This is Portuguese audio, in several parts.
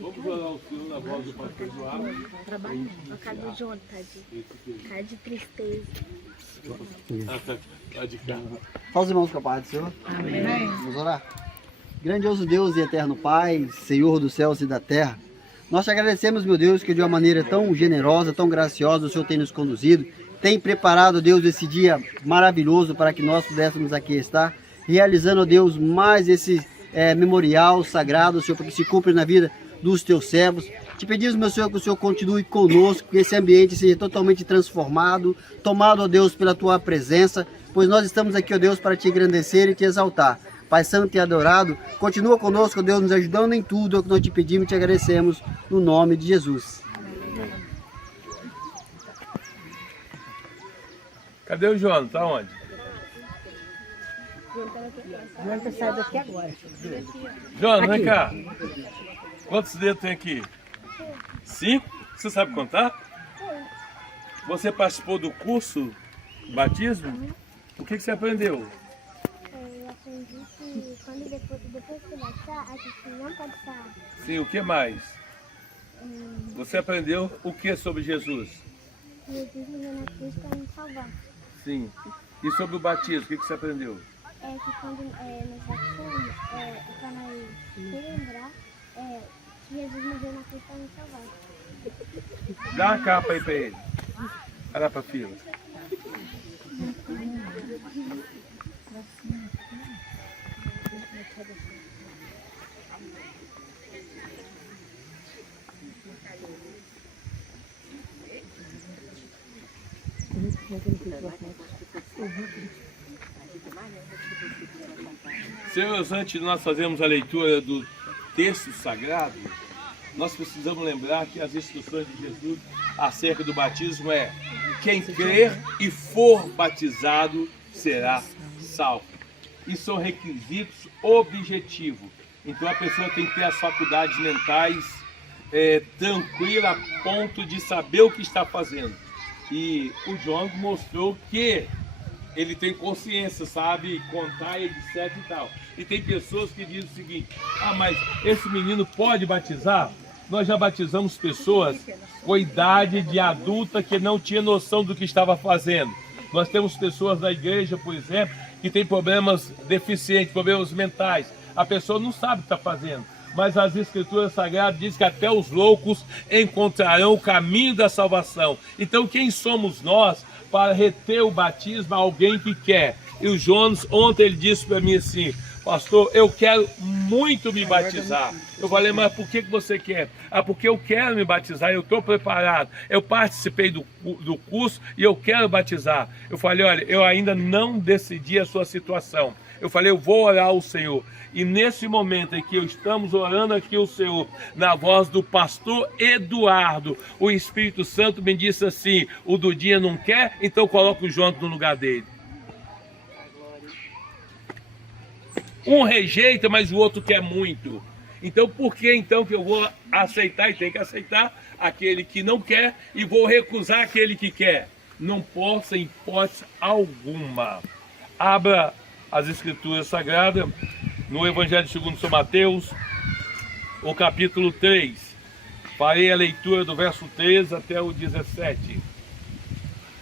Vamos orar o Senhor na voz do pastor Eduardo. Trabalhando. A cara do João, tá de tristeza. Tá de cá. Fala os irmãos com a paz do Senhor. Amém. Vamos orar. Grandioso Deus e eterno Pai, Senhor dos céus e da terra, nós te agradecemos, meu Deus, que de uma maneira tão generosa, tão graciosa, o Senhor tem nos conduzido, tem preparado, Deus, esse dia maravilhoso para que nós pudéssemos aqui estar, realizando, Deus, mais esse memorial sagrado, Senhor, para que se cumpra na vida dos teus servos. Te pedimos, meu Senhor, que o Senhor continue conosco, que esse ambiente seja totalmente transformado, tomado, ó Deus, pela tua presença, pois nós estamos aqui, ó Deus, para te engrandecer e te exaltar. Pai Santo e adorado, continua conosco, Deus, nos ajudando em tudo, é o que nós te pedimos e te agradecemos, no nome de Jesus. Cadê o João? Tá onde? João tá saindo daqui agora. João, vem cá. Quantos dedos tem aqui? 5? Você sabe contar? Você participou do curso batismo? O que você aprendeu? Eu aprendi que quando depois que batizar, a gente não pode sair. Sim, o que mais? Você aprendeu o que sobre Jesus? Jesus morreu na cruz para nos salvar. Sim. E sobre o batismo, o que você aprendeu? É que quando nós batizamos, para nós relembrar que Jesus morreu na cruz para nos salvar. Dá a capa aí pra ele. Olha lá pra fila. Senhores, antes de nós fazermos a leitura do texto sagrado, nós precisamos lembrar que as instruções de Jesus acerca do batismo é: quem crer e for batizado será salvo. Isso são requisitos objetivos. Então a pessoa tem que ter as faculdades mentais tranquila a ponto de saber o que está fazendo. E o João mostrou que ele tem consciência, sabe contar, etc e tal. E tem pessoas que dizem o seguinte: ah, mas esse menino pode batizar? Nós já batizamos pessoas com idade de adulta que não tinha noção do que estava fazendo. Nós temos pessoas na igreja, por exemplo, que tem problemas deficientes, problemas mentais. A pessoa não sabe o que está fazendo. Mas as Escrituras Sagradas dizem que até os loucos encontrarão o caminho da salvação. Então quem somos nós para reter o batismo a alguém que quer? E o Jonas, ontem ele disse para mim assim: pastor, eu quero muito me batizar. Eu falei: mas por que você quer? Ah, porque eu quero me batizar, eu estou preparado. Eu participei do curso e eu quero batizar. Eu falei: olha, eu ainda não decidi a sua situação. Eu falei: eu vou orar ao Senhor. E nesse momento em que estamos orando aqui o Senhor, na voz do pastor Eduardo, o Espírito Santo me disse assim: o Dudinha não quer, então coloca o João no lugar dele. Um rejeita, mas o outro quer muito. Então por que então que eu vou aceitar? E tem que aceitar aquele que não quer e vou recusar aquele que quer? Não posso, em hipótese alguma. Abra as Escrituras Sagradas no Evangelho segundo São Mateus, o capítulo 3. Farei a leitura do verso 13 até o 17.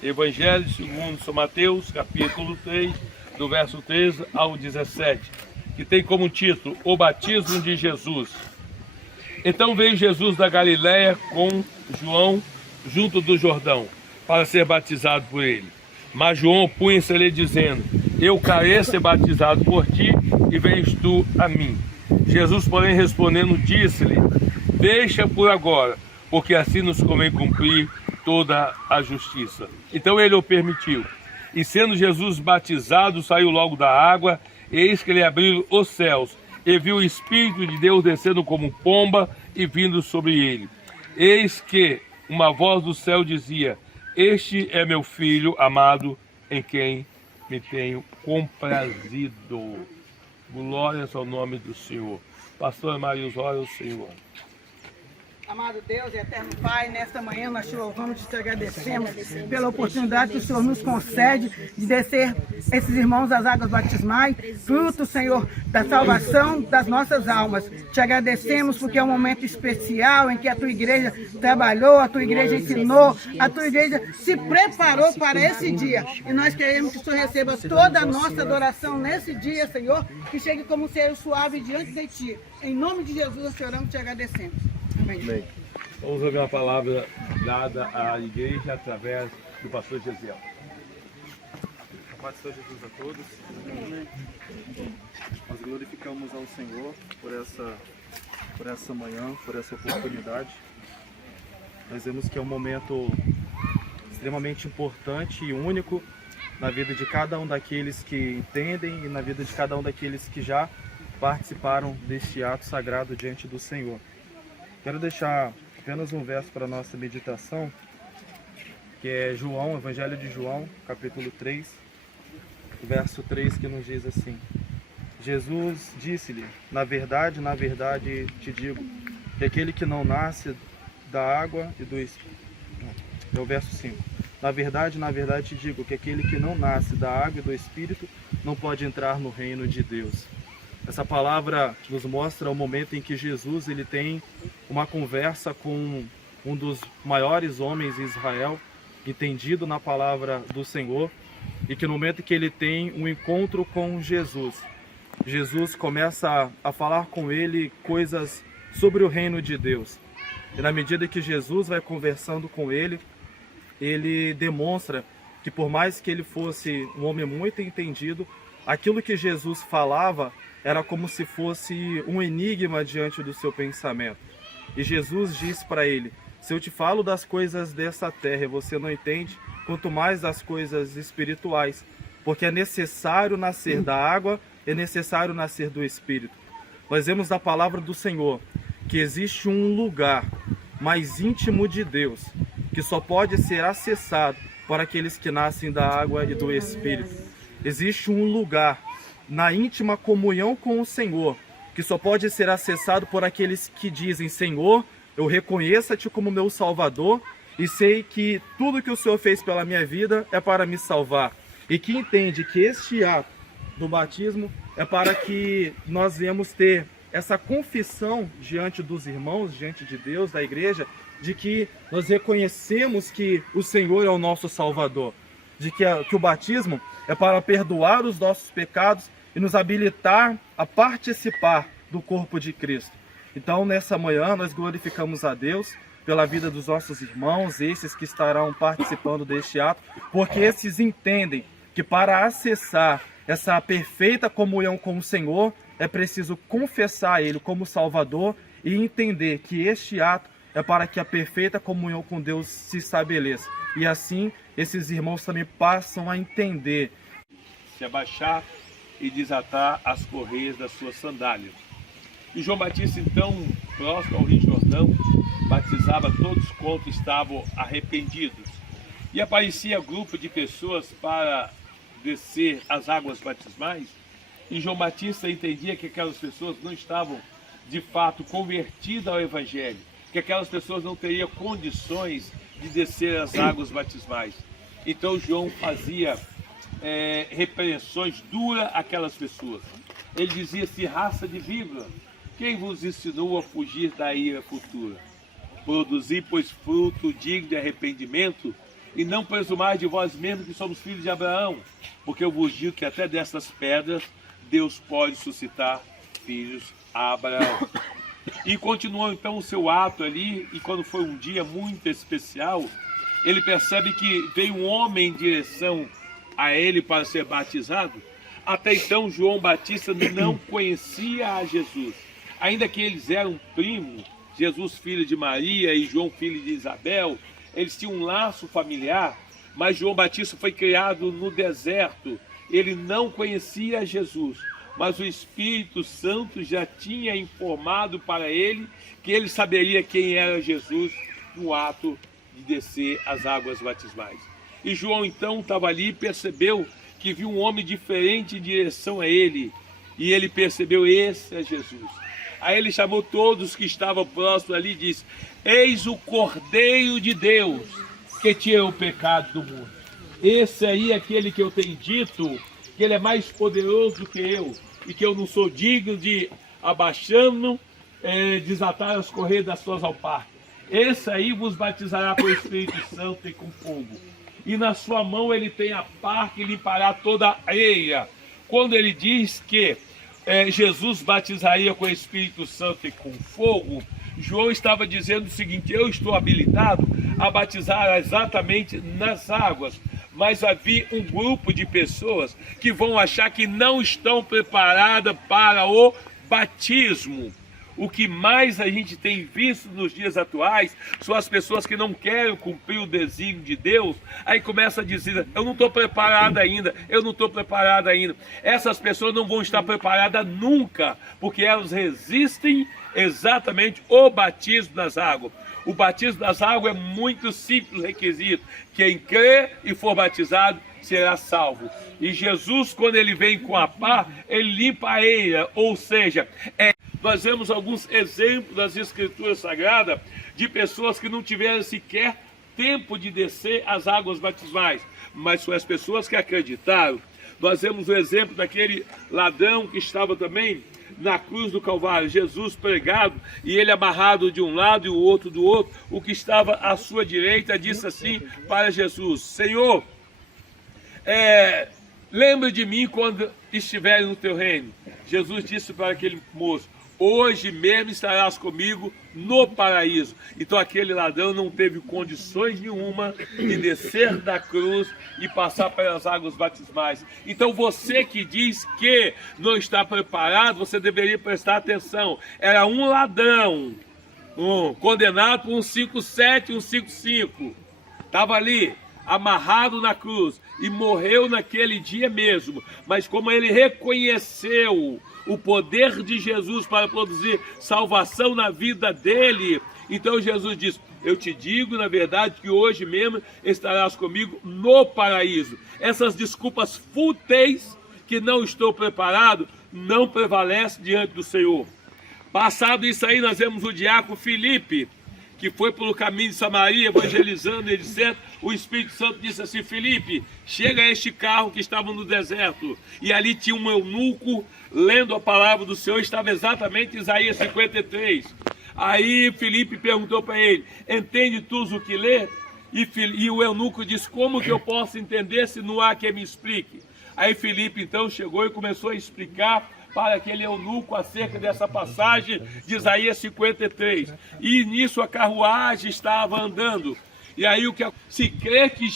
Evangelho segundo São Mateus, capítulo 3, do verso 13 ao 17, que tem como título: O batismo de Jesus. Então veio Jesus da Galiléia com João junto do Jordão, para ser batizado por ele. Mas João opunha-se-lhe dizendo: eu careço ser batizado por ti, e vens tu a mim. Jesus, porém, respondendo, disse-lhe: deixa por agora, porque assim nos convém cumprir toda a justiça. Então ele o permitiu. E sendo Jesus batizado, saiu logo da água, eis que lhe abriram os céus, e viu o Espírito de Deus descendo como pomba e vindo sobre ele. Eis que uma voz do céu dizia: este é meu filho amado, em quem me tenho comprazido. Glórias ao nome do Senhor. Pastor Marius, ora o Senhor. Amado Deus e eterno Pai, nesta manhã nós te louvamos e te agradecemos pela oportunidade que o Senhor nos concede de descer esses irmãos às águas batismais, fruto, Senhor, da salvação das nossas almas. Te agradecemos porque é um momento especial em que a tua igreja trabalhou, a tua igreja ensinou, a tua igreja se preparou para esse dia. E nós queremos que o Senhor receba toda a nossa adoração nesse dia, Senhor, que chegue como um cheiro suave diante de ti. Em nome de Jesus, nós choramos e te agradecemos. Amém. Vamos ouvir uma palavra dada à igreja através do pastor Gesiel. A paz do Senhor Jesus a todos. Nós glorificamos ao Senhor por essa manhã, por essa oportunidade. Nós vemos que é um momento extremamente importante e único na vida de cada um daqueles que entendem e na vida de cada um daqueles que já participaram deste ato sagrado diante do Senhor. Quero deixar apenas um verso para a nossa meditação, que é João, Evangelho de João, capítulo 3, verso 3, que nos diz assim: Jesus disse-lhe, na verdade te digo, que aquele que não nasce da água e do Espírito... É o verso 5. Na verdade te digo, que aquele que não nasce da água e do Espírito não pode entrar no reino de Deus. Essa palavra nos mostra o momento em que Jesus ele tem uma conversa com um dos maiores homens de Israel, entendido na palavra do Senhor, e que no momento que ele tem um encontro com Jesus, Jesus começa a falar com ele coisas sobre o reino de Deus. E na medida que Jesus vai conversando com ele, ele demonstra que por mais que ele fosse um homem muito entendido, aquilo que Jesus falava era como se fosse um enigma diante do seu pensamento. E Jesus disse para ele: se eu te falo das coisas dessa terra e você não entende, quanto mais das coisas espirituais, porque é necessário nascer da água, é necessário nascer do Espírito. Nós vemos da palavra do Senhor que existe um lugar mais íntimo de Deus, que só pode ser acessado por aqueles que nascem da água e do Espírito. Existe um lugar na íntima comunhão com o Senhor, que só pode ser acessado por aqueles que dizem: Senhor, eu reconheço-te como meu Salvador e sei que tudo que o Senhor fez pela minha vida é para me salvar. E que entende que este ato do batismo é para que nós venhamos ter essa confissão diante dos irmãos, diante de Deus, da igreja, de que nós reconhecemos que o Senhor é o nosso Salvador, de que o batismo é para perdoar os nossos pecados e nos habilitar a participar do corpo de Cristo. Então, nessa manhã, nós glorificamos a Deus pela vida dos nossos irmãos, esses que estarão participando deste ato, porque esses entendem que para acessar essa perfeita comunhão com o Senhor, é preciso confessar Ele como Salvador e entender que este ato é para que a perfeita comunhão com Deus se estabeleça. E assim, esses irmãos também passam a entender. Se abaixar e desatar as correias das suas sandálias. E João Batista, então, próximo ao Rio Jordão, batizava todos quanto estavam arrependidos. E aparecia grupo de pessoas para descer as águas batismais. E João Batista entendia que aquelas pessoas não estavam, de fato, convertidas ao Evangelho, que aquelas pessoas não teriam condições de descer as águas batismais. Então João fazia repreensões duras àquelas pessoas. Ele dizia assim: raça de víbora, quem vos ensinou a fugir da ira futura? Produzi, pois, fruto digno de arrependimento, e não presumais de vós mesmos que somos filhos de Abraão, porque eu vos digo que até dessas pedras Deus pode suscitar filhos a Abraão. E continuou então o seu ato ali, e quando foi um dia muito especial, ele percebe que veio um homem em direção a ele para ser batizado. Até então João Batista não conhecia a Jesus, ainda que eles eram primos, Jesus filho de Maria e João filho de Isabel, eles tinham um laço familiar, mas João Batista foi criado no deserto, ele não conhecia Jesus, mas o Espírito Santo já tinha informado para ele que ele saberia quem era Jesus no ato de descer as águas batismais. E João então estava ali e percebeu que viu um homem diferente em direção a ele, e ele percebeu: esse é Jesus. Aí ele chamou todos que estavam próximos ali e disse: eis o Cordeiro de Deus que tira o pecado do mundo. Esse aí é aquele que eu tenho dito, que ele é mais poderoso do que eu, e que eu não sou digno de, abaixando, desatar as correias das suas alparcas. Esse aí vos batizará com o Espírito Santo e com fogo. E na sua mão ele tem a pá que limpará toda a areia. Quando ele diz que Jesus batizaria com o Espírito Santo e com fogo, João estava dizendo o seguinte: eu estou habilitado a batizar exatamente nas águas, mas havia um grupo de pessoas que vão achar que não estão preparadas para o batismo. O que mais a gente tem visto nos dias atuais são as pessoas que não querem cumprir o desígnio de Deus, aí começa a dizer: eu não estou preparado ainda, eu não estou preparado ainda. Essas pessoas não vão estar preparadas nunca, porque elas resistem exatamente o batismo nas águas. O batismo nas águas é muito simples requisito: quem crê e for batizado será salvo. E Jesus, quando ele vem com a pá, ele limpa a eira, ou seja, nós vemos alguns exemplos das Escrituras Sagradas de pessoas que não tiveram sequer tempo de descer as águas batismais, mas são as pessoas que acreditaram. Nós vemos o exemplo daquele ladrão que estava também na cruz do Calvário, Jesus pregado e ele amarrado de um lado e o outro do outro. O que estava à sua direita disse assim para Jesus: Senhor, lembre de mim quando estiver no teu reino. Jesus disse para aquele moço: hoje mesmo estarás comigo no paraíso. Então aquele ladrão não teve condições nenhuma de descer da cruz e passar pelas águas batismais. Então você que diz que não está preparado, você deveria prestar atenção. Era um ladrão, condenado por um 5,7 e um 5,5. Estava ali, amarrado na cruz, e morreu naquele dia mesmo. Mas como ele reconheceu o poder de Jesus para produzir salvação na vida dele, então Jesus diz: eu te digo, na verdade, que hoje mesmo estarás comigo no paraíso. Essas desculpas fúteis, que não estou preparado, não prevalecem diante do Senhor. Passado isso aí, nós vemos o diácono Filipe, que foi pelo caminho de Samaria, evangelizando, etc. O Espírito Santo disse assim: Filipe, chega a este carro que estava no deserto. E ali tinha um eunuco lendo a palavra do Senhor, estava exatamente em Isaías 53. Aí Filipe perguntou para ele: entende tu o que lê? E o eunuco disse: como que eu posso entender se não há quem me explique? Aí Filipe então chegou e começou a explicar para aquele eunuco acerca dessa passagem de Isaías 53. E nisso a carruagem estava andando. E aí se crê que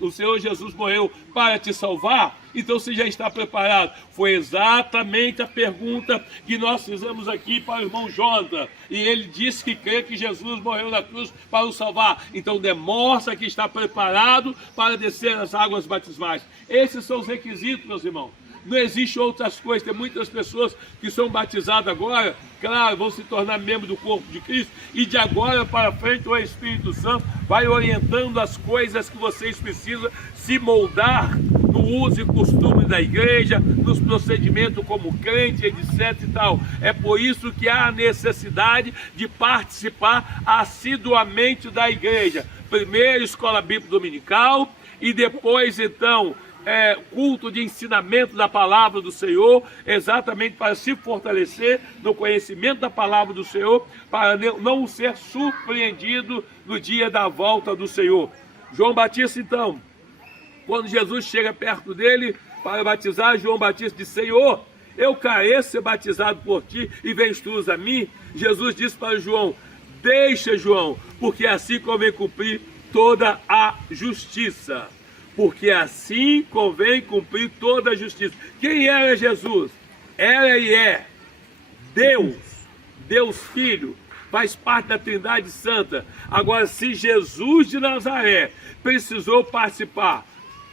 o Senhor Jesus morreu para te salvar, então você já está preparado. Foi exatamente a pergunta que nós fizemos aqui para o irmão Jonathan. E ele disse que crê que Jesus morreu na cruz para o salvar. Então demonstra que está preparado para descer as águas batismais. Esses são os requisitos, meus irmãos. Não existe outras coisas. Tem muitas pessoas que são batizadas agora, claro, vão se tornar membros do corpo de Cristo, e de agora para frente o Espírito Santo vai orientando as coisas que vocês precisam se moldar no uso e costume da igreja, nos procedimentos como crente, etc e tal. É por isso que há a necessidade de participar assiduamente da igreja. Primeiro escola bíblica dominical e depois então culto de ensinamento da palavra do Senhor, exatamente para se fortalecer no conhecimento da palavra do Senhor, para não ser surpreendido no dia da volta do Senhor. João Batista então, quando Jesus chega perto dele para batizar, João Batista diz: Senhor, eu careço ser batizado por ti e vens tu a mim? Jesus disse para João: deixa, João, porque assim convém cumprir toda a justiça. Porque assim convém cumprir toda a justiça. Quem era Jesus? Era e é Deus, Deus Filho, faz parte da Trindade Santa. Agora, se Jesus de Nazaré precisou participar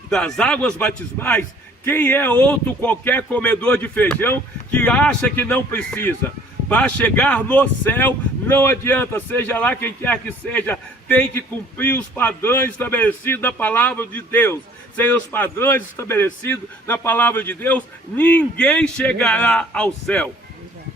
das águas batismais, quem é outro qualquer comedor de feijão que acha que não precisa? Para chegar no céu, não adianta, seja lá quem quer que seja, tem que cumprir os padrões estabelecidos na palavra de Deus. Sem os padrões estabelecidos na palavra de Deus, ninguém chegará ao céu.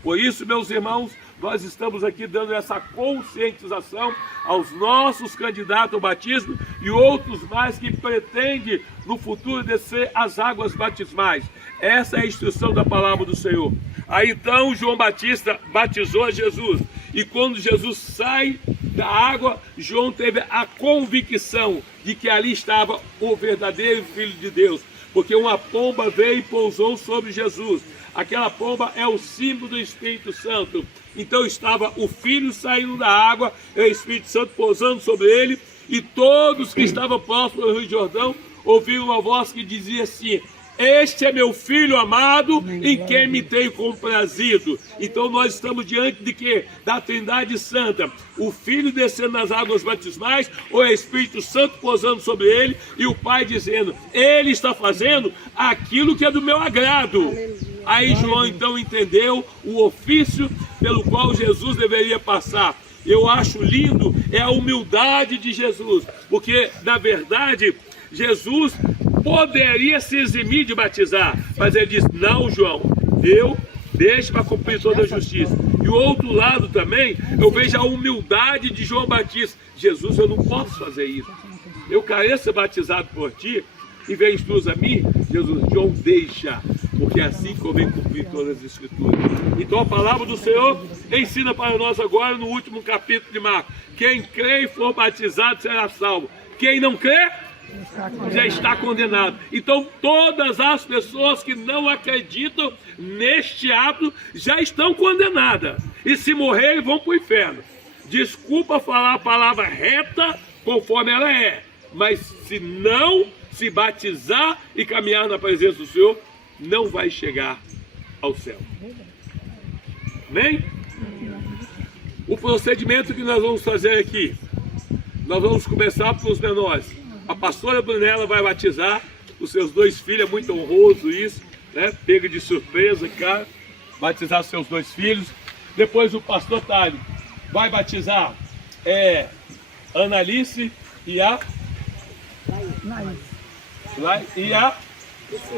Por isso, meus irmãos, nós estamos aqui dando essa conscientização aos nossos candidatos ao batismo e outros mais que pretendem no futuro descer as águas batismais. Essa é a instrução da palavra do Senhor. Aí então João Batista batizou a Jesus. E quando Jesus sai da água, João teve a convicção de que ali estava o verdadeiro Filho de Deus. Porque uma pomba veio e pousou sobre Jesus. Aquela pomba é o símbolo do Espírito Santo. Então estava o Filho saindo da água, e o Espírito Santo pousando sobre ele. E todos que estavam próximos do Rio Jordão ouviram uma voz que dizia assim: este é meu Filho amado, em quem me tenho comprazido. Então nós estamos diante de quê? Da Trindade Santa. O Filho descendo nas águas batismais, o Espírito Santo pousando sobre ele, e o Pai dizendo: ele está fazendo aquilo que é do meu agrado. Aí João então entendeu o ofício pelo qual Jesus deveria passar. Eu acho lindo é a humildade de Jesus, porque na verdade Jesus poderia se eximir de batizar, mas ele diz: não, João, eu deixo para cumprir toda a justiça. E o outro lado também, eu vejo a humildade de João Batista: Jesus, eu não posso fazer isso, eu quero ser batizado por ti, e vens tu a mim. Jesus: João, deixa, porque é assim que eu venho cumprir todas as escrituras. Então a palavra do Senhor ensina para nós agora no último capítulo de Marcos: quem crê e for batizado será salvo, quem não crê já está condenado. Então todas as pessoas que não acreditam neste ato já estão condenadas, e se morrerem vão para o inferno. Desculpa falar a palavra reta conforme ela é, mas se não se batizar e caminhar na presença do Senhor, não vai chegar ao céu. Amém? O procedimento que nós vamos fazer aqui, nós vamos começar pelos menores. A pastora Brunella vai batizar os seus 2 filhos, é muito honroso isso, né? Pega de surpresa, cara, batizar os seus 2 filhos. Depois o pastor Tálio vai batizar Analice e a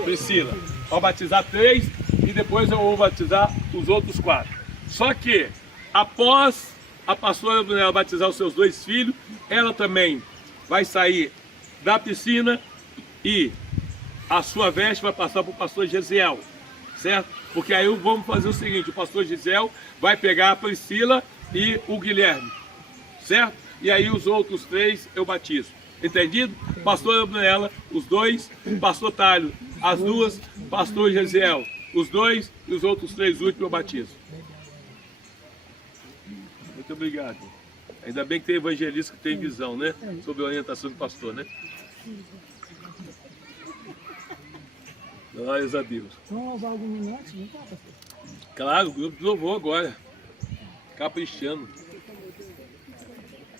Priscila. Vai batizar 3 e depois eu vou batizar os outros 4. Só que após a pastora Brunella batizar os seus 2 filhos, ela também vai sair da piscina e a sua veste vai passar para o pastor Gesiel, certo? Porque aí vamos fazer o seguinte: o pastor Gesiel vai pegar a Priscila e o Guilherme, certo? E aí os outros 3 eu batizo. Entendido? Pastor Brunella, os 2, pastor Tálio, as 2, pastor Gesiel, os 2 e os outros 3 últimos eu batizo. Muito obrigado. Ainda bem que tem evangelista que tem visão, né? Sobre a orientação do pastor, né? Glórias a Deus. Vamos louvar algum minuto? Claro, o grupo de louvor agora. Caprichando.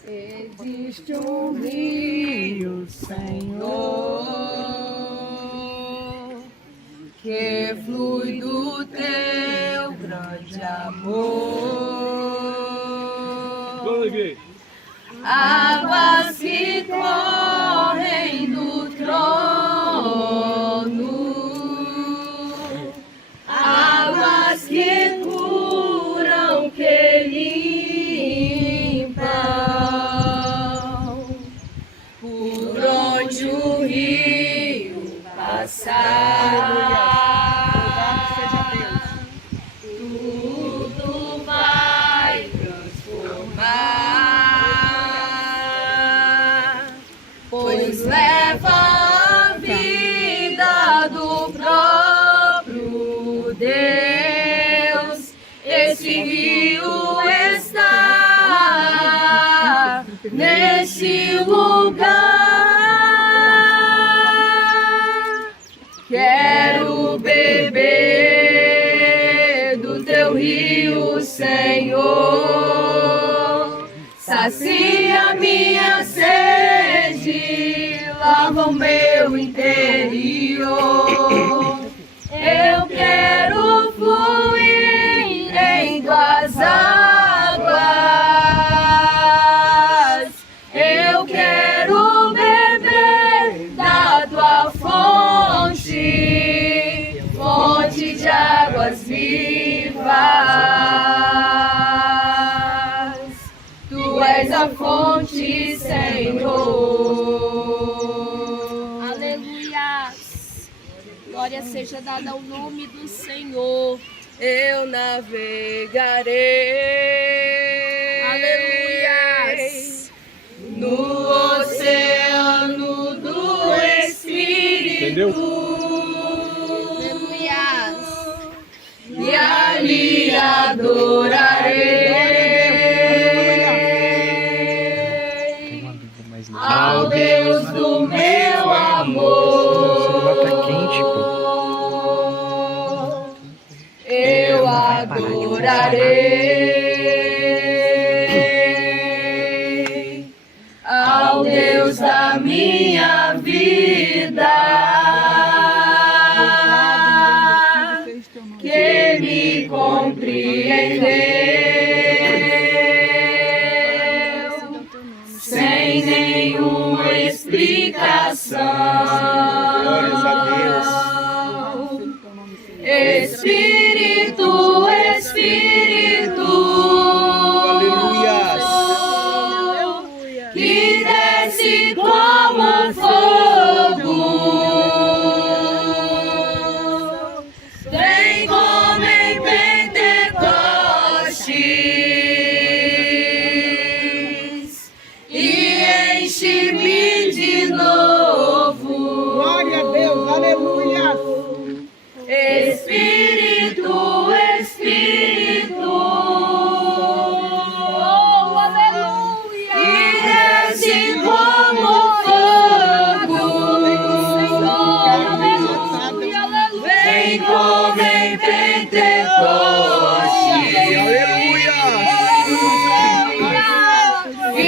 Existe um rio, Senhor, que flui do teu grande amor. Águas que correm do trono, águas que curam, que limpam, por onde o rio passar. Tudo vai transformar, pois leva a vida do próprio Deus. Esse rio está nesse lugar. Quero beber do teu rio, Senhor. Sacia minha sede, lava o meu interior. Eu quero fluir em tuas águas. Eu quero beber da tua fonte, fonte de águas vivas. minha fonte, Senhor. Aleluias. Glória seja dada ao nome do Senhor. Eu navegarei. Aleluias. No oceano do Espírito. Entendeu? Aleluias. E ali adorarei ao Deus do meu amor. Eu adorarei ao Deus da minha vida, que me compreendeu sem nenhuma explicação. Glórias a Deus. Espírito, Espírito, Aleluias. que desce como fogo, vem como em Pentecostes e enche-me de novo. Glória a Deus, aleluia. Espírito, Espírito, Oh, aleluia. que desce como fogo, vem como em Pentecostes e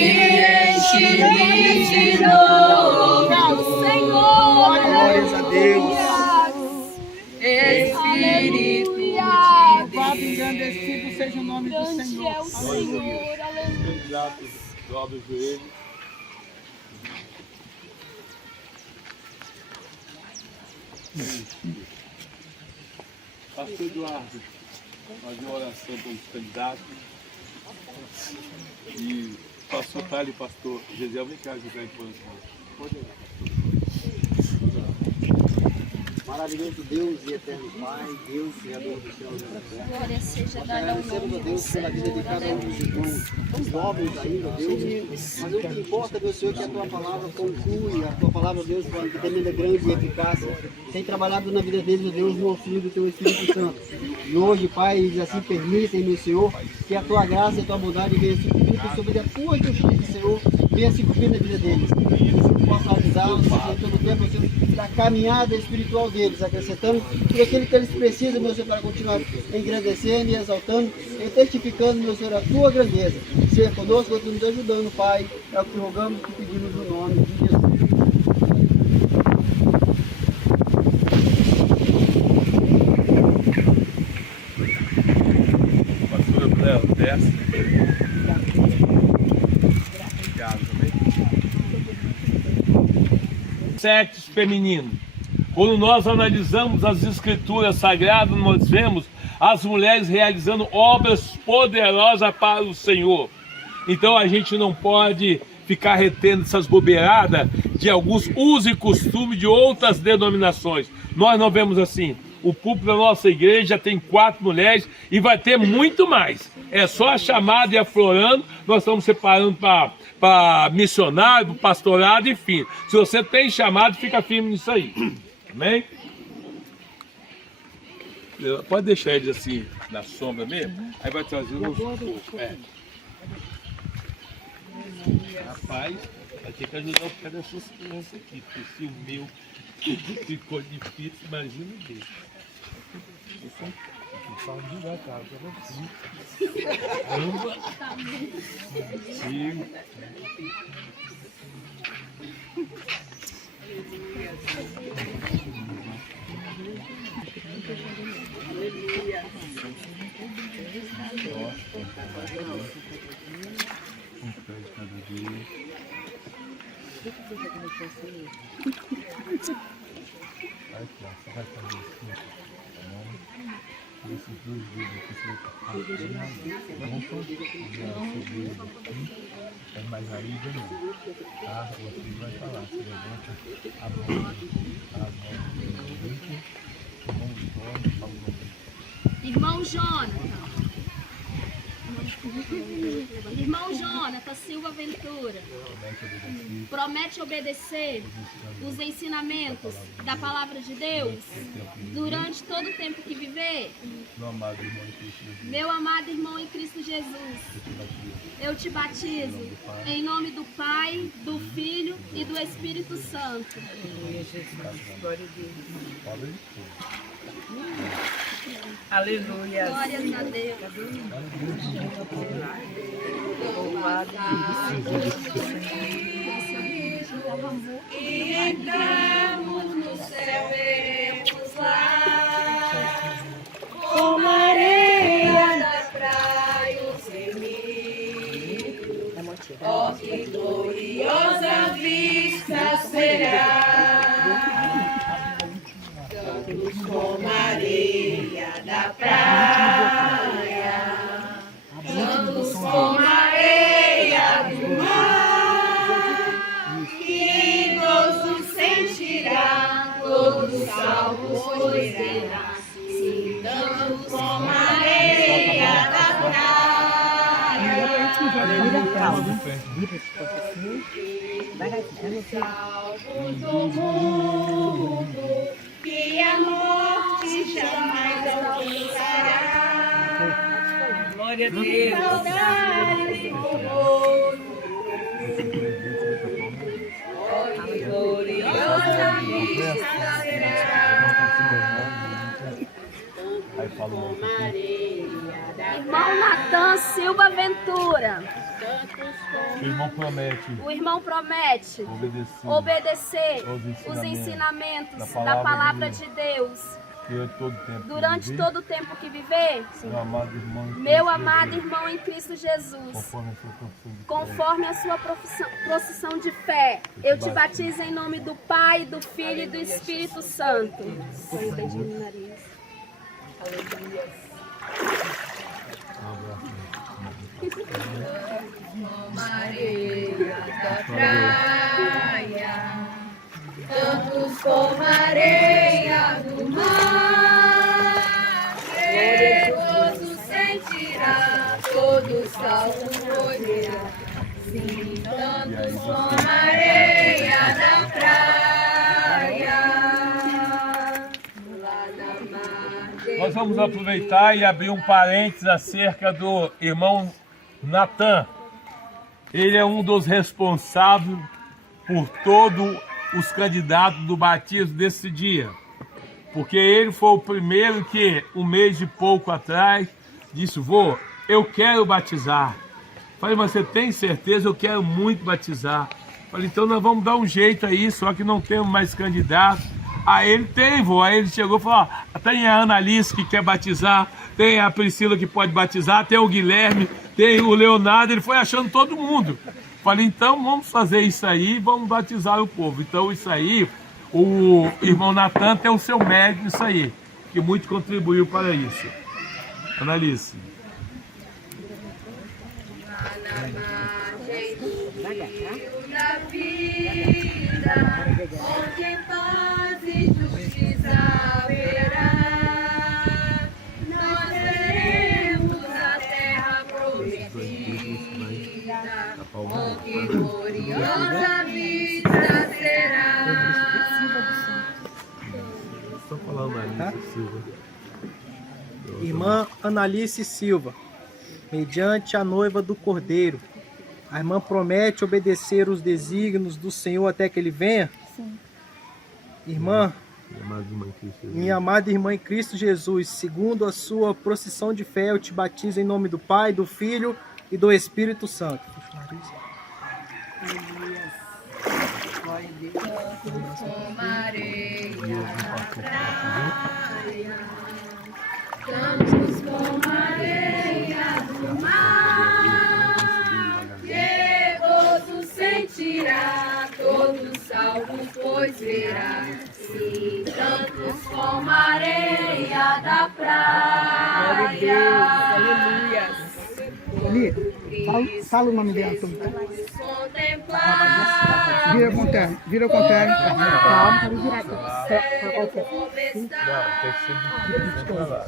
enche-me de novo. Glórias a Deus. Espírito de Louvado e Deus. engrandecido seja o nome do Grande Senhor. é o Senhor. Aleluia. Graças, dobra o joelho. Pastor Eduardo, fazer uma oração pelos candidatos. E pastor Tali e pastor Gesiel, vem cá ajudar em posição. Pode orar. Maravilhoso Deus e eterno Pai, Deus Criador dos céus e da terra. Glória seja dada ao Agradecemos a nome do Deus pela vida de Senhor. cada um dos irmãos, os jovens ainda, Deus. Mas o que importa, meu Senhor, é que a Tua palavra conclui, a Tua palavra, Deus, com a tremenda grande e eficácia, tem trabalhado na vida deles, Deus, no auxílio do Teu Espírito Santo. E hoje, Pai, eles assim permitem, meu Senhor, que a Tua graça e a Tua bondade venha se cumprir sobre a Tua justiça, Senhor, venha se cumprir na vida deles. Que o Senhor possa ajudá-los, Senhor, em todo o tempo, Senhor, da caminhada espiritual deles, acrescentando tudo aquilo que eles precisam, meu Senhor, para continuar engrandecendo e exaltando e testificando, meu Senhor, a Tua grandeza. Seja conosco, nos ajudando, Pai, é o que rogamos e pedimos no nome de Jesus. Pastor Léo, desce. Obrigado também. Sexo feminino. Quando nós analisamos as escrituras sagradas, nós vemos as mulheres realizando obras poderosas para o Senhor. Então a gente não pode ficar retendo essas bobeiradas de alguns usos e costumes de outras denominações. Nós não vemos assim. O púlpito da nossa igreja tem 4 mulheres e vai ter muito mais. É só a chamada e aflorando, nós estamos separando para missionário, para pastorado, enfim. Se você tem chamado, fica firme nisso aí. Amém? Pode deixar eles assim, na sombra mesmo, aí vai trazendo uns poucos. Rapaz, vai ter que ajudar o cara dessas crianças aqui, porque se o meu ficou difícil, imagina o dele. Fala devagar, caramba. Sim. esses 2 dias aqui, você vai mas aí vem, tá? Você vai falar, se levanta a mão, Irmão Jonathan Silva Ventura, promete obedecer os ensinamentos da palavra de Deus durante todo o tempo que viver? Meu amado irmão em Cristo Jesus, eu te batizo em nome do Pai, do Filho e do Espírito Santo. Aleluia. Glórias a Deus. E entramos no céu, veremos lá, como a areia da praia os remir. Oh, que gloriosa vista será, tantos como a areia da praia, tantos como a areia do mar, que gozo sentirá, todos salvos pois será, sim, tantos como a areia da praia. Salvos do mundo, que a morte jamais alcançará. Glória a Deus. Saudades e conforto. Oh, que gloriosa vista será. Irmão Natan Silva Ventura, o irmão promete obedecer os ensinamentos da palavra de Deus durante todo o tempo que viver. Meu amado irmão em Cristo Jesus, conforme a sua profissão de fé, eu te batizo em nome do Pai, do Filho e do Espírito Santo. Como areia da praia, tantos como areia do mar, que gozo sentirá, todos salvos poderá, sim, tantos como areia da praia, lá na mar. Nós vamos aproveitar e abrir um parênteses acerca do irmão Natan. Ele é um dos responsáveis por todos os candidatos do batismo desse dia. Porque ele foi o primeiro que, um mês e pouco atrás, disse: vô, eu quero batizar. Falei: mas você tem certeza? Eu quero muito batizar. Falei: então nós vamos dar um jeito aí, só que não temos mais candidatos. Aí ele tem, vô. Aí ele chegou e falou: ó, tem a Ana Alice que quer batizar, tem a Priscila que pode batizar, tem o Guilherme, tem o Leonardo. Ele foi achando todo mundo. Falei: então vamos fazer isso aí, vamos batizar o povo. Então isso aí, o irmão Natan tem o seu mérito nisso aí, que muito contribuiu para isso. Ana Alice. Da vida, onde paz e justiça haverá, nós veremos a terra prometida, onde gloriosa vista será. Só falar Ana Alice Silva. Irmã Analice Silva, mediante a noiva do Cordeiro, a irmã promete obedecer os desígnios do Senhor até que Ele venha? Sim. Irmã, minha amada irmã em Cristo Jesus, segundo a sua procissão de fé, eu te batizo em nome do Pai, do Filho e do Espírito Santo. Como areia da praia, tantos como areia do mar, que gozo sentirá, todos salvos pois verá, sim, tantos como areia da praia. Fala o nome dela todo. Contemplar Vira ao contrário. Não, tem que ser de pra lá.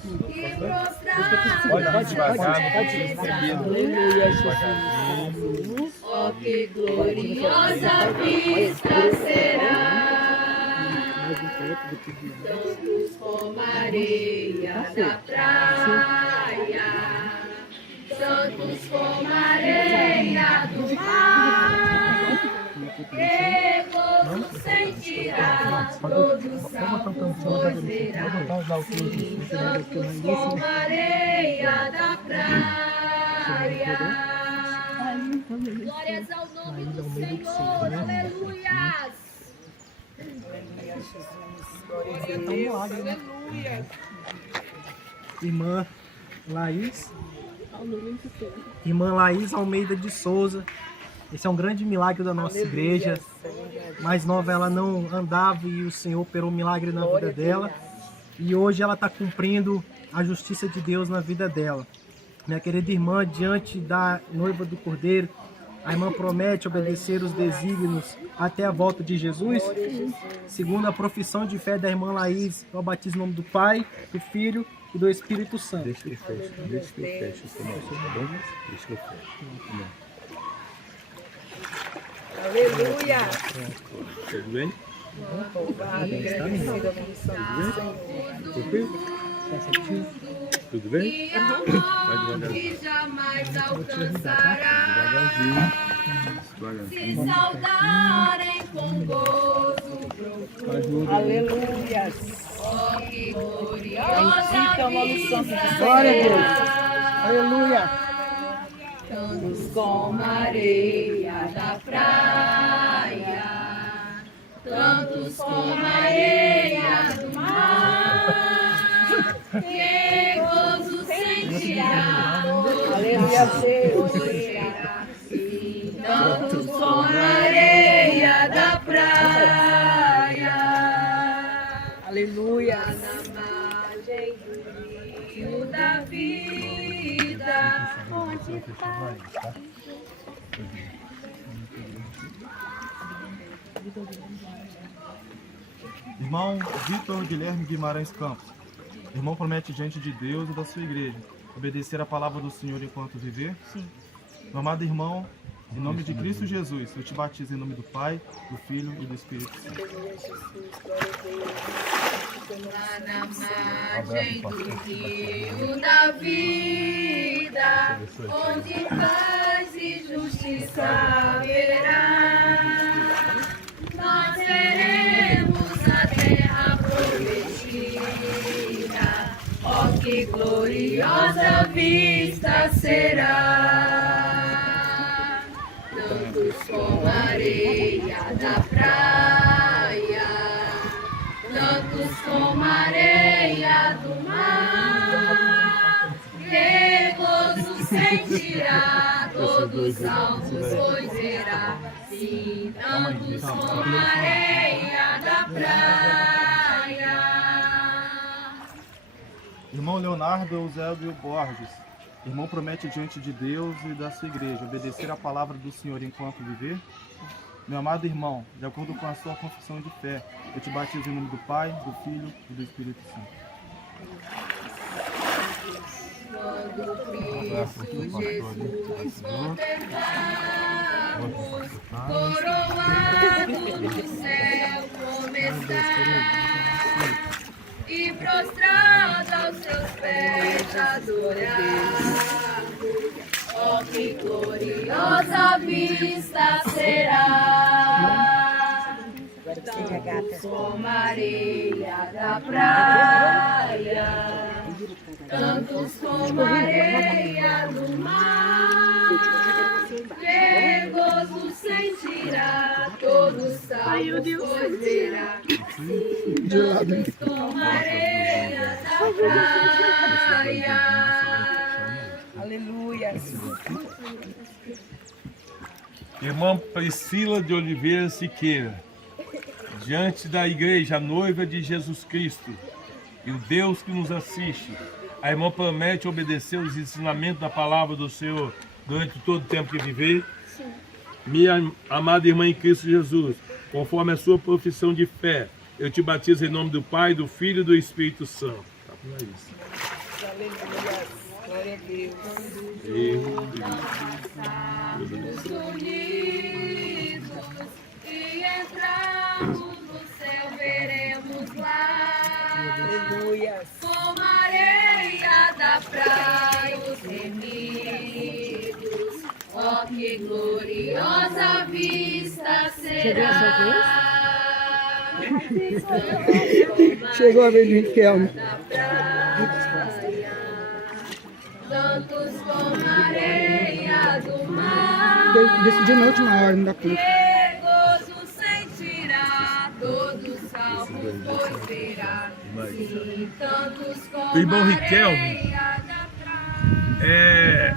Pode ir devagar, não precisa ter medo. Devagarzinho. oh, que gloriosa vista será, tantos como a areia da praia, tantos como a areia do mar, que gozo sentirá, todos salvos poderá, sim, tantos como a areia da praia. Glórias ao nome do Senhor, aleluias. Irmã Laís Almeida de Souza. Esse é um grande milagre da nossa igreja. Mais nova ela não andava e o Senhor operou um milagre na vida dela. E hoje ela está cumprindo a justiça de Deus na vida dela. Minha querida irmã, diante da noiva do Cordeiro, a irmã promete obedecer os desígnios até a volta de Jesus. Segundo a profissão de fé da irmã Laís, eu batizo em nome do Pai, do Filho e do Espírito Santo. Deixa que eu feche esse nosso, tá bom? Deixa que eu feche. Aleluia. Tudo bem? Tudo bem? Vai Que jamais alcançará, devagarzinho. se saudarem com gozo profundo. Aleluia. Oh, que gloriosa vista Glória a Deus. será, Aleluia. tantos como a areia da praia, tantos como a areia do mar, que gozo sentirá, Aleluia, Deus. poderá, sim, tantos como a areia da praia. Aleluia. Na margem do rio da vida, onde está. Irmão Vitor Guilherme Guimarães Campos. Irmão promete diante de Deus e da sua igreja obedecer a palavra do Senhor enquanto viver? Sim. Meu amado irmão, em nome de Cristo Jesus, eu te batizo em nome do Pai, do Filho e do Espírito Santo. Lá na margem do rio da vida, onde paz e justiça haverá, nós teremos a terra prometida. Oh, que gloriosa vista será, tantos como a areia da praia, tantos como a areia do mar, que gozo sentirá, todos salvos pois verá, sim, tantos como a areia da praia. Irmão Leonardo Eusébio Borges. Irmão promete diante de Deus e da sua igreja obedecer a palavra do Senhor enquanto viver? Meu amado irmão, de acordo com a sua confissão de fé, eu te batizo em nome do Pai, do Filho e do Espírito Santo. Quando Cristo Jesus contemplamos, coroado no céu começar, e prostrado aos seus pés adorar. Oh, que gloriosa vista será, tantos como a areia da praia, tantos como a areia do mar, que gozo sentirá, todos salvos pois verá, tantos como a areia da praia. Aleluia. Irmã Priscila de Oliveira Siqueira, diante da igreja, a noiva de Jesus Cristo e o Deus que nos assiste, a irmã promete obedecer os ensinamentos da palavra do Senhor durante todo o tempo que viver? Sim. Minha amada irmã em Cristo Jesus, conforme a sua profissão de fé, eu te batizo em nome do Pai, do Filho e do Espírito Santo. Tá bom, é isso. Aleluia. Glória a Deus. Unidos e entramos no céu, veremos lá. Aleluia. Como a areia da praia, os remidos. Oh, que gloriosa vista será. Chegou a vez de Riquelme. Tantos como a areia do mar. Decidi na última hora, não dá conta. Que gozo sentirá, todos salvos pois verá. Sim, tantos como O irmão a Riquelme areia da praia. é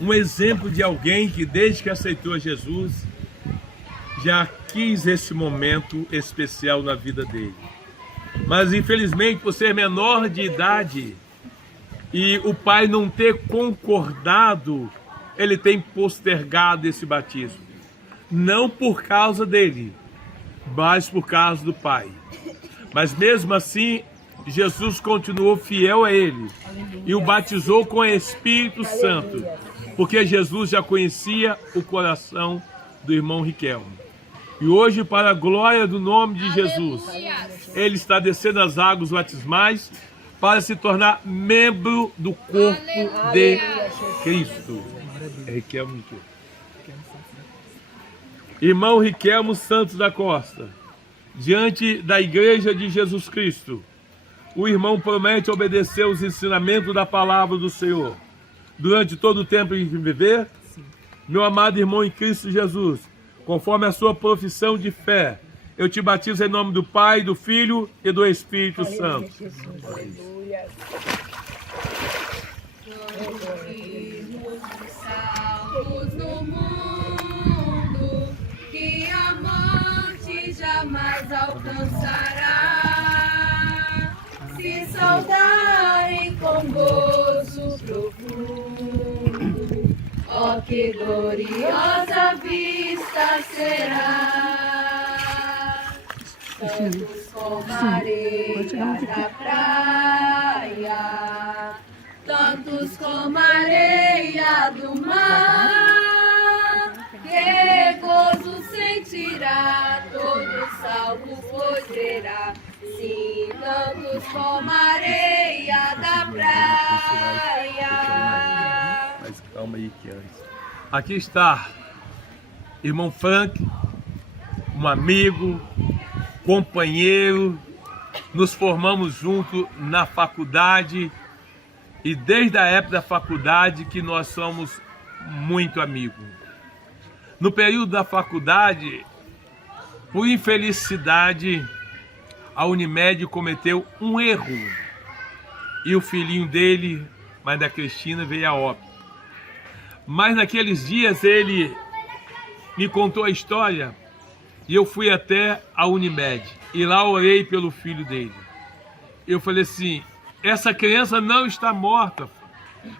um exemplo de alguém que desde que aceitou Jesus já quis esse momento especial na vida dele. Mas infelizmente, por ser menor de idade e o pai não ter concordado, ele tem postergado esse batismo. Não por causa dele, mas por causa do pai. Mas mesmo assim, Jesus continuou fiel a ele e o batizou com o Espírito Santo, porque Jesus já conhecia o coração do irmão Riquelme. E hoje, para a glória do nome de Jesus, ele está descendo as águas batismais para se tornar membro do corpo de Cristo. Riquelme. Irmão Riquelme Santos da Costa, diante da Igreja de Jesus Cristo, o irmão promete obedecer os ensinamentos da palavra do Senhor durante todo o tempo em que viver? Meu amado irmão em Cristo Jesus, conforme a sua profissão de fé, eu te batizo em nome do Pai, do Filho e do Espírito Santo. Aleluia. Salvos no mundo, que a morte jamais alcançará, se saudarem com gozo profundo. Oh, que gloriosa vista será, tantos como a areia da praia, tantos como a areia do mar, que gozo sentirá, todo salvo pois verá. Sim, tantos como a areia da praia. Mas calma aí que antes. Aqui está irmão Frank, um amigo, companheiro, nos formamos juntos na faculdade e desde a época da faculdade que nós somos muito amigos. No período da faculdade, por infelicidade, a Unimed cometeu um erro e o filhinho dele, mãe da Cristina, veio a óbito. Mas naqueles dias ele me contou a história e eu fui até a Unimed e lá orei pelo filho dele. Eu falei assim, essa criança não está morta,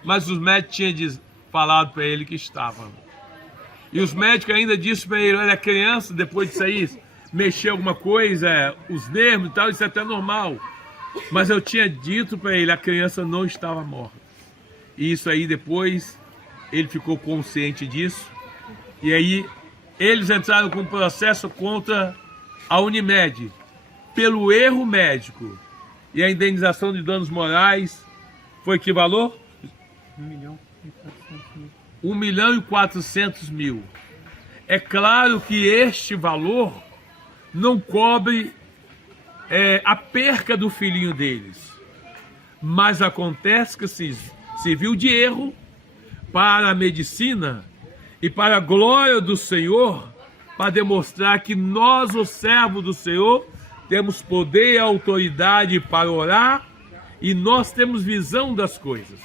mas os médicos tinham falado para ele que estava. E os médicos ainda disseram para ele, olha, a criança depois de sair, mexer alguma coisa, os nervos e tal, isso é até normal. Mas eu tinha dito para ele, a criança não estava morta. E isso aí depois, ele ficou consciente disso. E aí, eles entraram com um processo contra a Unimed, pelo erro médico. E a indenização de danos morais foi que valor? 1.400.000. É claro que este valor não cobre a perca do filhinho deles. Mas acontece que se serviu de erro para a medicina e para a glória do Senhor, para demonstrar que nós, os servos do Senhor, temos poder e autoridade para orar e nós temos visão das coisas.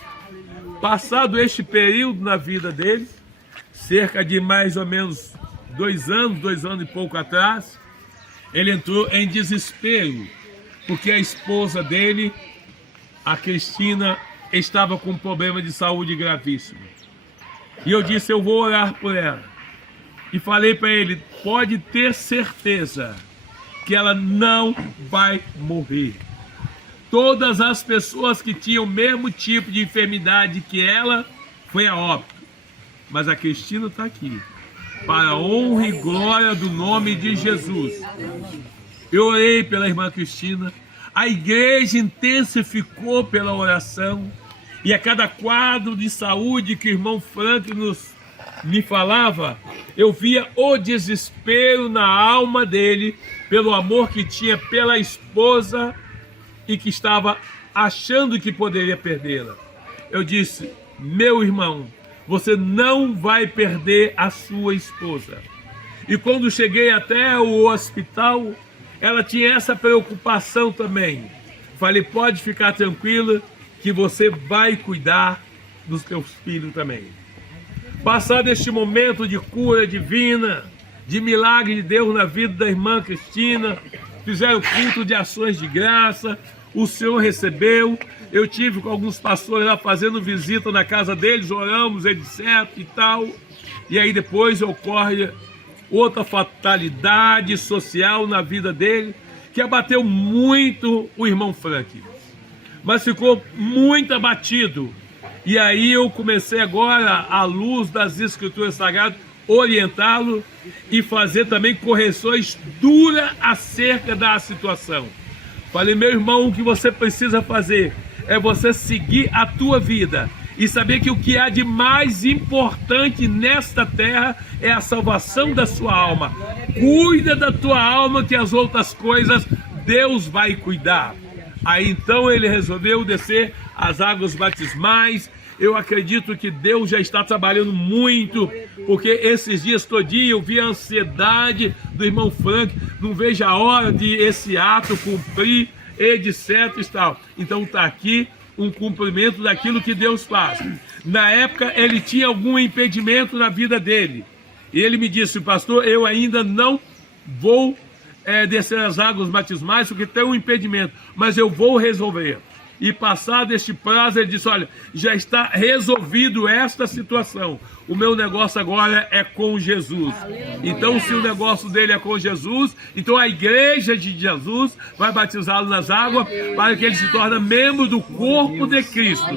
Passado este período na vida deles, cerca de mais ou menos 2 anos e pouco atrás, ele entrou em desespero, porque a esposa dele, a Cristina, estava com um problema de saúde gravíssimo. E eu disse, eu vou orar por ela. E falei para ele, pode ter certeza que ela não vai morrer. Todas as pessoas que tinham o mesmo tipo de enfermidade que ela, foi a óbito. Mas a Cristina está aqui, para a honra e glória do nome de Jesus. Eu orei pela irmã Cristina, a igreja intensificou pela oração, e a cada quadro de saúde que o irmão Frank me falava, eu via o desespero na alma dele, pelo amor que tinha pela esposa e que estava achando que poderia perdê-la. Eu disse, meu irmão, você não vai perder a sua esposa. E quando cheguei até o hospital, ela tinha essa preocupação também. Falei, pode ficar tranquila que você vai cuidar dos teus filhos também. Passado este momento de cura divina, de milagre de Deus na vida da irmã Cristina, fizeram culto de ações de graça, o Senhor recebeu, eu tive com alguns pastores lá fazendo visita na casa deles, oramos, etc e tal, e aí depois ocorre outra fatalidade social na vida dele, que abateu muito o irmão Frank, mas ficou muito abatido, e aí eu comecei agora, à luz das Escrituras Sagradas, orientá-lo e fazer também correções duras acerca da situação. Falei, meu irmão, o que você precisa fazer é você seguir a tua vida e saber que o que há de mais importante nesta terra é a salvação da sua alma. Cuida da tua alma, que as outras coisas Deus vai cuidar. Aí então ele resolveu descer as águas batismais. Eu acredito que Deus já está trabalhando muito, porque esses dias todinho eu vi a ansiedade do irmão Frank, não vejo a hora de esse ato cumprir, etc e tal. Então está aqui um cumprimento daquilo que Deus faz. Na época ele tinha algum impedimento na vida dele, e ele me disse, pastor, eu ainda não vou descer as águas batismais, porque tem um impedimento, mas eu vou resolver. E passado este prazo, ele disse, olha, já está resolvido esta situação. O meu negócio agora é com Jesus. Então, se o negócio dele é com Jesus, então a igreja de Jesus vai batizá-lo nas águas para que ele se torne membro do corpo de Cristo.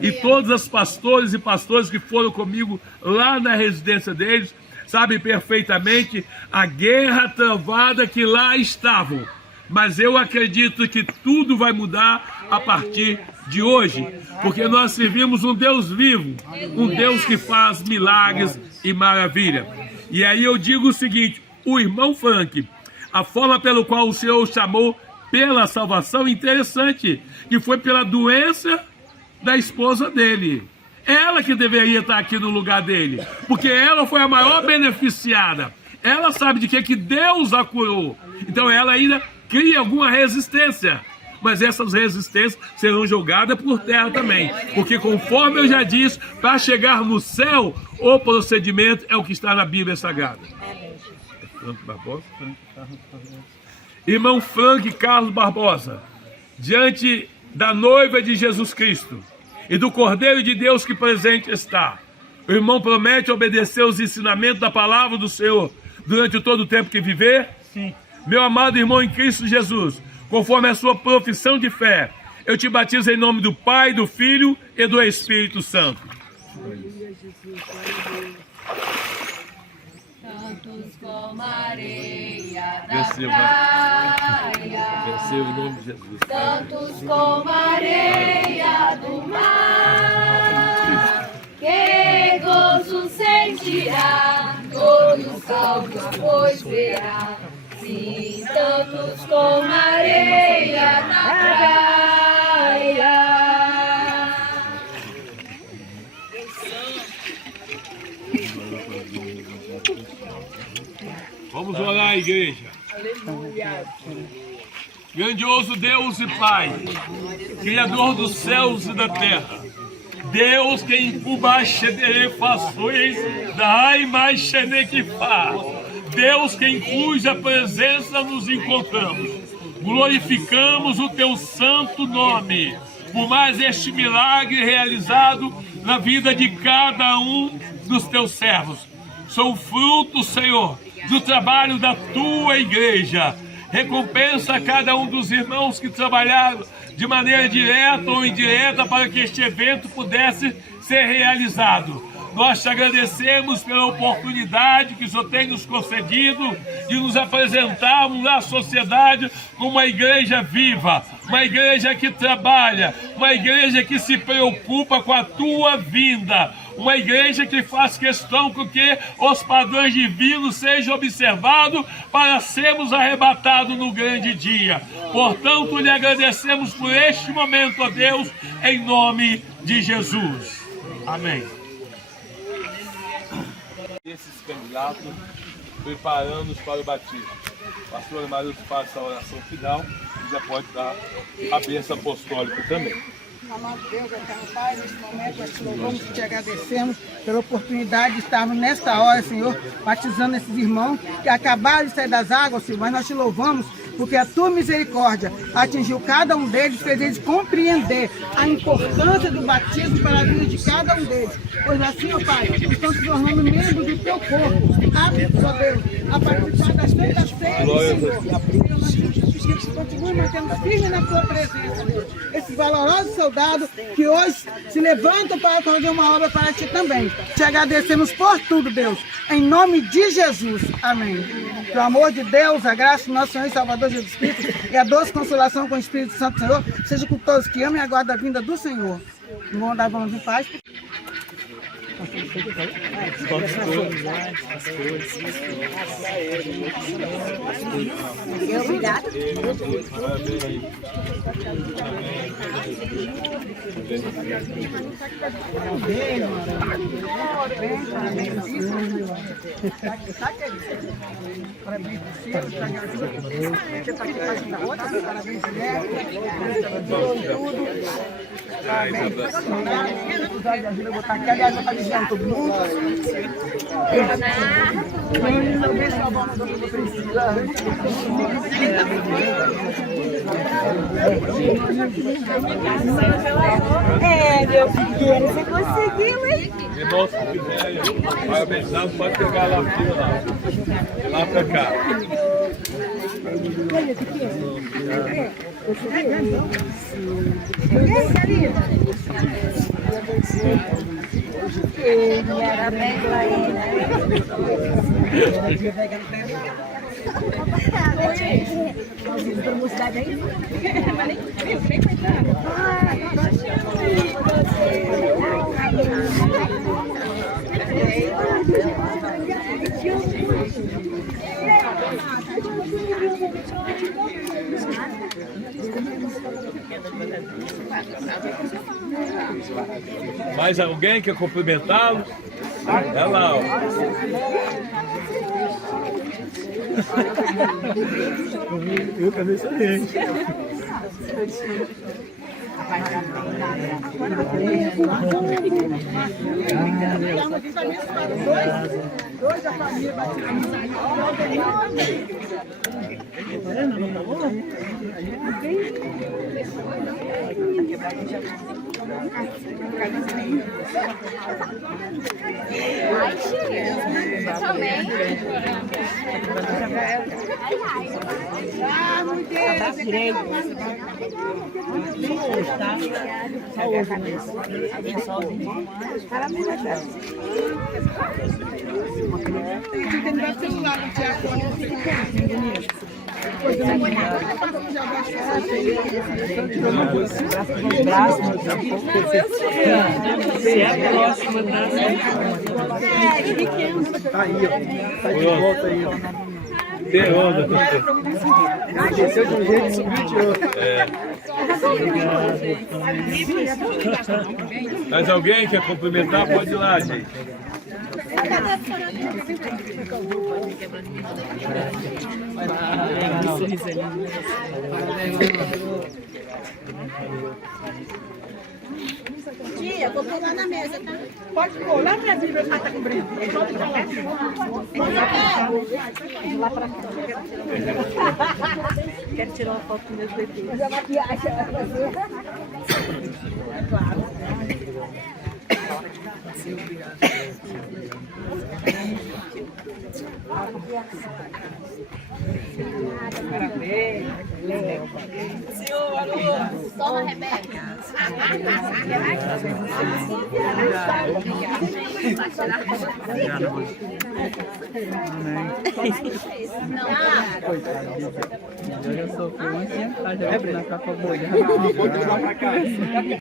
E todos os pastores e pastoras que foram comigo lá na residência deles, sabem perfeitamente a guerra travada que lá estavam. Mas eu acredito que tudo vai mudar a partir de hoje, porque nós servimos um Deus vivo, um Deus que faz milagres e maravilha. E aí eu digo o seguinte, o irmão Frank, a forma pelo qual o Senhor o chamou pela salvação, interessante, que foi pela doença da esposa dele. Ela que deveria estar aqui no lugar dele, porque ela foi a maior beneficiada. Ela sabe de que Deus a curou. Então ela ainda cria alguma resistência, mas essas resistências serão jogadas por terra também, porque conforme eu já disse, para chegar no céu, o procedimento é o que está na Bíblia Sagrada. Irmão Frank Carlos Barbosa, diante da noiva de Jesus Cristo e do Cordeiro de Deus que presente está, o irmão promete obedecer os ensinamentos da palavra do Senhor durante todo o tempo que viver? Sim. Meu amado irmão em Cristo Jesus, conforme a sua profissão de fé, eu te batizo em nome do Pai, do Filho e do Espírito Santo. Tantos como a areia da praia, Receba em nome de Jesus. tantos como a areia do mar, que gozo sentirá todo salvo, pois verá. Sim, tantos como a areia na praia. Vamos orar, igreja. Aleluia. Grandioso Deus e Pai, Criador dos céus e da terra, Deus que incuba fações da mais que faz. Deus em cuja presença nos encontramos, glorificamos o teu santo nome, por mais este milagre realizado na vida de cada um dos teus servos. Sou fruto, Senhor, do trabalho da tua igreja. Recompensa a cada um dos irmãos que trabalharam de maneira direta ou indireta para que este evento pudesse ser realizado. Nós te agradecemos pela oportunidade que o Senhor tem nos concedido de nos apresentarmos à sociedade como uma igreja viva, uma igreja que trabalha, uma igreja que se preocupa com a tua vinda, uma igreja que faz questão com que os padrões divinos sejam observados para sermos arrebatados no grande dia. Portanto, lhe agradecemos por este momento, ó Deus, em nome de Jesus. Amém. Esses candidatos preparando-nos para o batismo. O pastor Marius faz a oração final e já pode dar a bênção apostólica também. Amado Deus, eterno Pai, neste momento nós te louvamos e te agradecemos pela oportunidade de estarmos nesta hora, Senhor, batizando esses irmãos que acabaram de sair das águas, Senhor, mas nós te louvamos porque a tua misericórdia atingiu cada um deles, fez eles compreender a importância do batismo para a vida de cada um deles. Pois assim, ó Pai, estão se tornando membros do teu corpo, aptos, ó Deus, a participar das Santas Ceias, Senhor. Continue mantendo firme na tua presença, Deus. Esses valorosos soldados que hoje se levantam para fazer uma obra para ti também. Te agradecemos por tudo, Deus, em nome de Jesus. Amém. Que o amor de Deus, a graça do nosso Senhor e Salvador Jesus Cristo e a doce consolação com o Espírito Santo, Senhor, seja com todos que amam e aguardam a vinda do Senhor. Vamos dar vamos em paz. Obrigado. Todo mundo. É, meu pequeno, você conseguiu, hein? Irmão, se quiser, parabenizado, pode pegar lá, filho lá. Lá pra cá. Olha, pequeno. Era bem aí, né? Para mocidade aí? Mais alguém quer cumprimentá-lo? Olha lá, ó. Eu cadê essa gente? Dois da família Também. Ah, meu Deus! Tá? Só hoje, mas abençoe. Parabéns, tem que ter no celular no telefone. Se é a próxima, tá? Tá aí, ó. Tá de volta aí, ó. Tem onda. Desceu de um jeito e subiu de outro. Mas alguém quer cumprimentar? Pode ir lá, gente. Tia, vou pôr lá na mesa, tá? Pode pôr, lá minha Bíblia tá com brinco. Lá pra cá. Quero tirar uma foto com meus bebês. Fazer a maquiagem. É claro. Toma, Rebeca. Eu já sou fã, já na capa boa.